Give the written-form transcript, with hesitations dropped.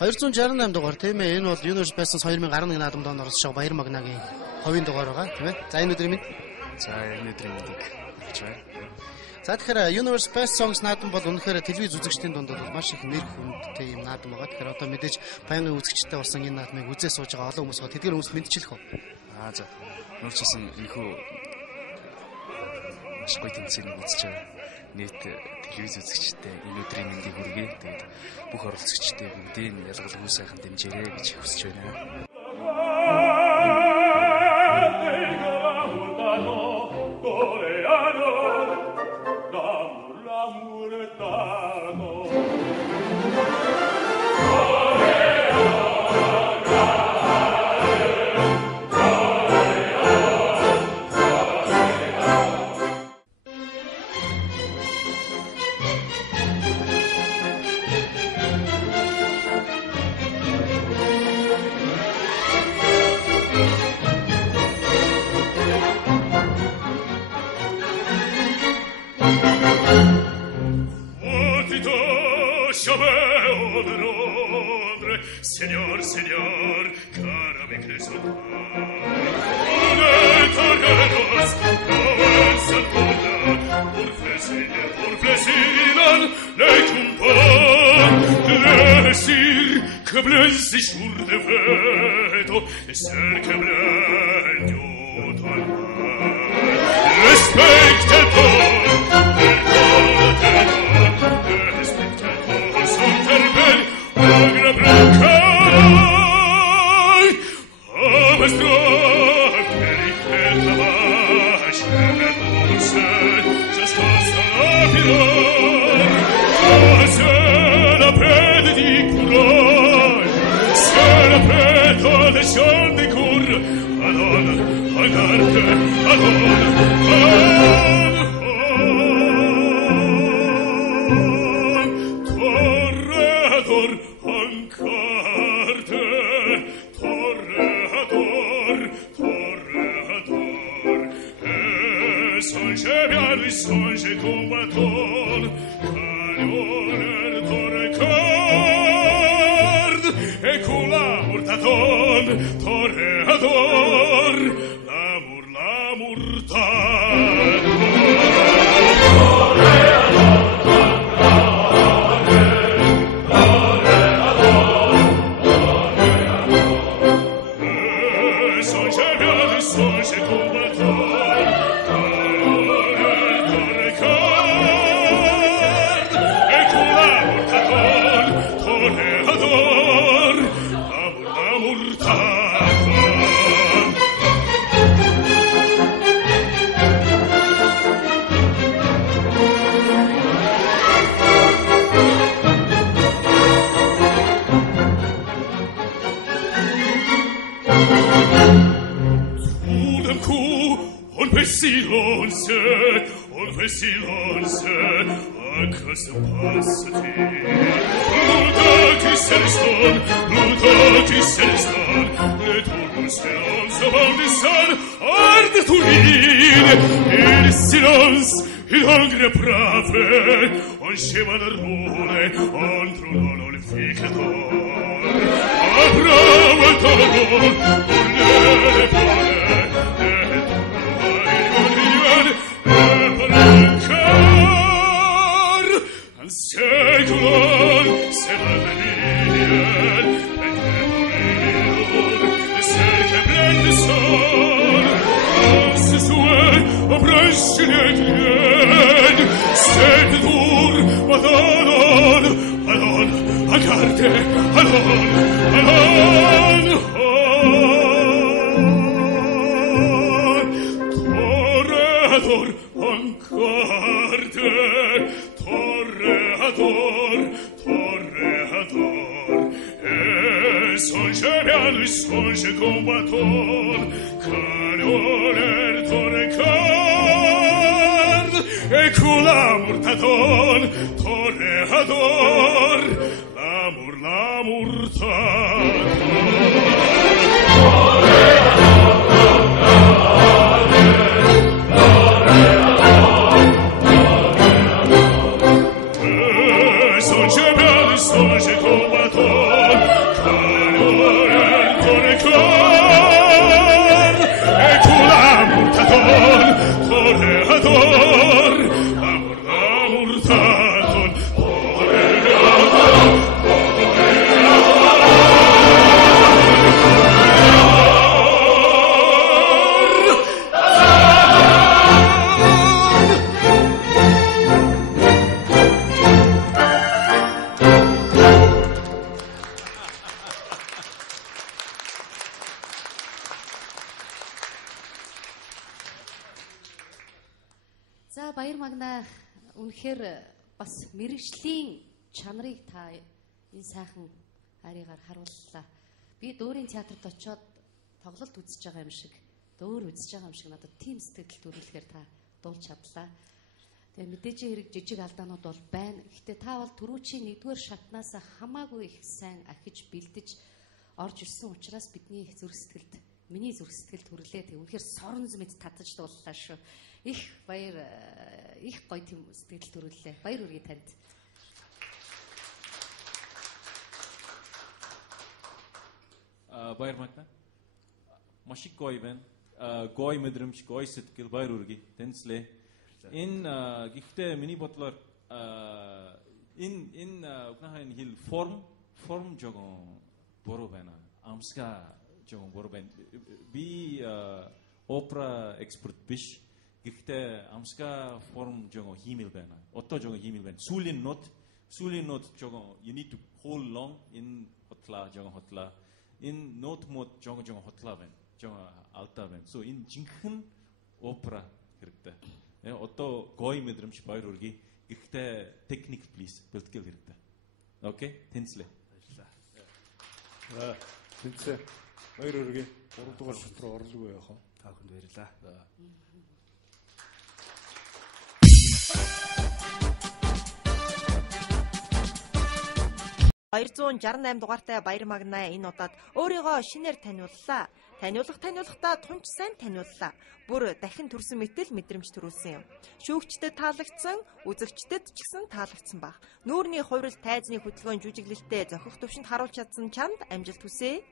268 дугаар тийм ээ. Энэ бол Universe Best 2011 наадамд орсон шоу Баяр Магнагийн ховын дугаар байгаа тийм ээ. За энэ өдрийн мэд. За энэ өдрийн мэдийг хэлж байна. За тэгэхээр Universe Best Songs наадам бол үнэхээр телевиз үзэгчдийн дунд бол маш их нэр хүндтэй юм наадам байгаа. Тэгэхээр одоо мэдээж баянгын үзэгчтэй болсон энэ наадмыг үзээ сууж байгаа олон хүмүүс тэдгээр хүмүүс мэдчихлэх үү? За. Нуурчсан энэхүү маш гоё тэмцээнийг үзэж байгаа. Нийт телевиз үзэгчтэй энэ өдрийн мэндийг хүргэе. Тэгээд бүх оролцогчтой бүгдийг ялгалгүй сайхан дэмжээрэй гэж хүсэж байна. Señor, señor, cara me creso por plaisiran, leitum pan, plaisir, que blesse jour de veto, et ser que blende tal respectator, respectator, son terber, agra blanca, songe combator, canioner torre card, e con l'amor taton, torreador, l'amor taton. Silence, à que se passe-t-il? Ludati Celestin, les tours silence avant des salles, arde Turin, et le silence, il angre brave, on schéma de roule, entre l'olficator, a bravo il toro, pour le pole, Seculon, se valvenien, et temporilor, ser che blende sol, se sue, o branche neglen, sed dur, madon, agarde, alon, torreador, ancarde, torreador, et songe bien, songe combator, canioner torre card, et con l'amor taton, torreador, l'amor songe combator, үнэхээр бас мэрэгжлийн чанарыг та энэ сайхан арийгаар харууллаа. Би дөөрийн театрт очиод тоглолт үзэж байгаа юм шиг, дөөр үзэж байгаа юм шиг надад тийм сэтгэл төрүүлэхээр та дуулж чадлаа. Тэгээ мэдээж хэрэг жижиг алдаанууд бол байна. Гэхдээ та бол түрүүчийн 1-р шатнаас хамаагүй их сайн ахиж бэлдэж орж ирсэн учраас бидний зүрх сэтгэлд, миний зүрх сэтгэлд хүрлээ. Тэг үнэхээр соронз мэд татаж дууллаа шүү. Их баяр, их гоё тийм сэтгэл төрүүллээ. Баяр хүргэе танд. Баяр мата. Маш их гоё байна. Гоё мэдрэмж, гоё сэтгэл баяр хүргэе. Тэнцлээ. Энэ гэхдээ миний бодлоор энэ угнахын хил форм жогон буруу байна. Амсга жогон буруу байна. Би опера эксперт биш. Гэхдээ амсга форм жогон хиймэл байна. Отто жогон хиймэл байна. Сүүлийн нот жогон you need to hold long in хотла жогон хотла. Энэ нот мод жогон хотлаа байна. Жогон алдаа байна. So энэ жинхэнэ опера хэрэгтэй. Одоо гоё мэдрэмж баяр хүргэе. Гэхдээ техник please бэлтгэл хэрэгтэй. Окей? Тэнцлээ. Баярлалаа. Тэнцлээ. Баяр хүргэе. 3 дугаар шат руу орлогоо яах вэ? Та бүхэнд баярлалаа. $268 дугаартай Баяр Магнаа энэ удаад өөрийгөө шинээр таниуллаа. Таниулахдаа тунч сайн таниуллаа. Бүр дахин төрсөн мэтэл мэдрэмж төрүүлсэн юм. Шүүгчдэд таалагдсан, үзэгчдэд ч гэсэн таалагдсан баг. Нүүрний хувирал тайзны хөтөлбөрийн жүжиглэлтэд зохих төвшөнд харуулж чадсан чамд амжилт хүсье.